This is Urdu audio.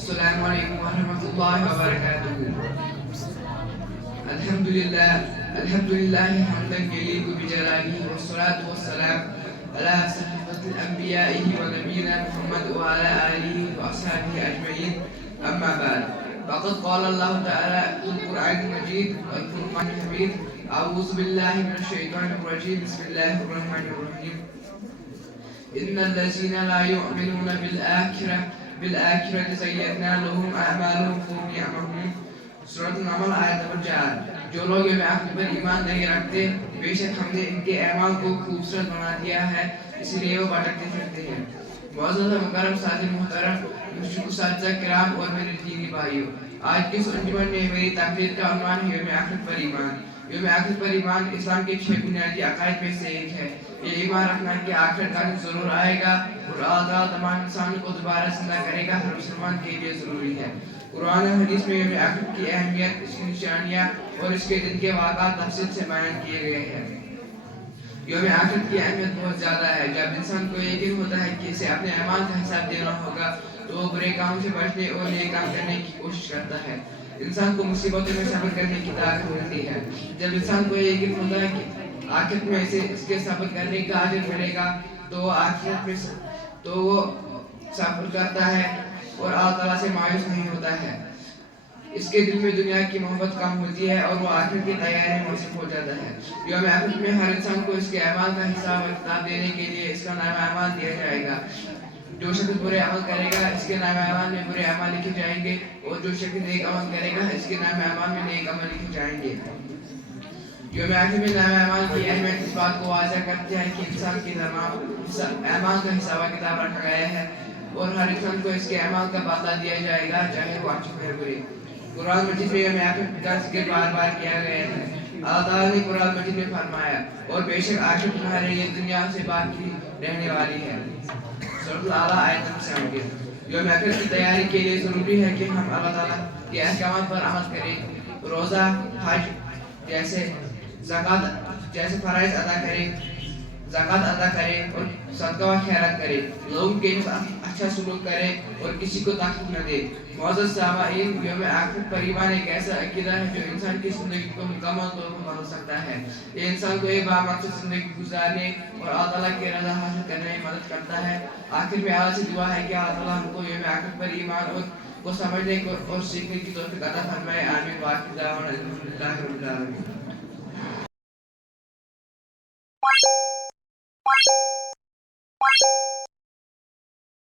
السلام عليكم ورحمة الله وبركاته. الحمد لله حمدا يليق بجلاله، والصلاة والسلام على سيد الأنبياء ونبينا محمد وعلى آله وأصحابه أجمعين. أما بعد، فقد قال الله تعالى في القرآن المجيد والفرقان الحميد: أعوذ بالله من الشيطان الرجيم، بسم الله الرحمن الرحيم. إن الذين لا يؤمنون بالآخرة زينا لهم أعمالهم فهم يعمهون. سورۃ النمل آیت نمبر 4. جو لوگ یوم آخرت پر ایمان نہیں رکھتے، بے شک ہم نے ان کے اعمال کو خوبصورت بنا دیا ہے، اس لیے وہ بھٹکتے پھرتے ہیں. معزز مکرم ساتھی محترم اساتذہ کرام اور میرے دینی بھائیوں، آج کے اس انجمن میں میری تقریر کا عنوان ہے یوم آخرت پر ایمان. یوم آخرت پر ایمان اسلام کے 6 بنیادی عقائد میں سے ایک ہے. یہ ایمان رکھنا کہ آخرت کا ضرور آئے گا اور اللہ تمام انسانوں کو دوبارہ زندہ کرے گا، ہر مسلمان کے لیے ضروری ہے. قرآن و حدیث میں یوم آخرت کی اہمیت، اس کی نشانیاں اور اس کے دن کے واقعات تفصیل سے بیان کیے گئے ہیں. یوم آخرت کی اہمیت بہت زیادہ ہے. جب انسان کو یقین ہوتا ہے کہ اسے اپنے اعمال کا حساب دینا ہوگا تو وہ برے کاموں سے بچنے اور نیک کام کرنے کی کوشش کرتا ہے. انسان کو مصیبتوں میں صبر کرنے کی طاقت ملتی ہے. جب انسان کو یقین ہوتا ہے کہ آخرت میں اس کے صبر کرنے کا اجر ملے گا تو وہ آخرت میں صبر کرتا ہے اور اللہ تعالیٰ سے مایوس نہیں ہوتا ہے. اس کے دل میں دنیا کی محبت کم ہوتی ہے اور وہ آخرت کی تیاری میں مصروف ہو جاتا ہے. یوم آخرت میں ہر انسان کو اس کے اعمال کا حساب و کتاب دینے کے لیے اس کا نامہ اعمال دیا جائے گا. جو شخص برے عمل کرے گا اس کے نامہ اعمال میں برے اعمال لکھے جائیں گے، اور جو شخص نیک عمل کرے گا اس کے نامہ اعمال میں نیک عمل لکھے جائیں گے. یوم آخرت میں نامہ اعمال کی اہمیت اس بات کو واضح کرتی ہے کہ انسان کے تمام اعمال کا حساب و کتاب رکھا گیا ہے اور ہر انسان کو اس کے اعمال کا بدلہ دیا جائے گا، چاہے وہ اچھے ہو یا برے. قرآن مجید میں یوم آخرت کا ذکر بار بار کیا گیا ہے. اللہ تعالیٰ نے قرآن مجید میں فرمایا: اور بے شک آخرت تمہارے لیے دنیا سے باقی رہنے والی ہے. سورۃ الاعلیٰ آیت نمبر 7. یوم آخرت کی تیاری کے لیے ضروری ہے کہ ہم اللہ تعالیٰ کے احکامات پر عمل کریں، روزہ، حج جیسے فرائض زکوٰۃ ادا کریں اور صدقہ و خیرات کریں، لوگوں کے ساتھ اچھا سلوک کریں اور کسی کو تکلیف نہ دیں. معزز سامعین، یوم آخرت پر ایمان ایک ایسا عقیدہ ہے جو انسان کی زندگی کو مکمل طور پر بدل سکتا ہے. یہ انسان کو ایک بامقصد زندگی گزارنے اور اللہ تعالیٰ کی رضا حاصل کرنے میں مدد کرتا ہے. آخر میں اللہ سے دعا ہے کہ اللہ تعالیٰ ہم کو یوم آخرت پر ایمان کو سمجھنے اور سیکھنے کی توفیق عطا فرمائے. آمین. واخر دعوانا الحمدللہ رب العالمین.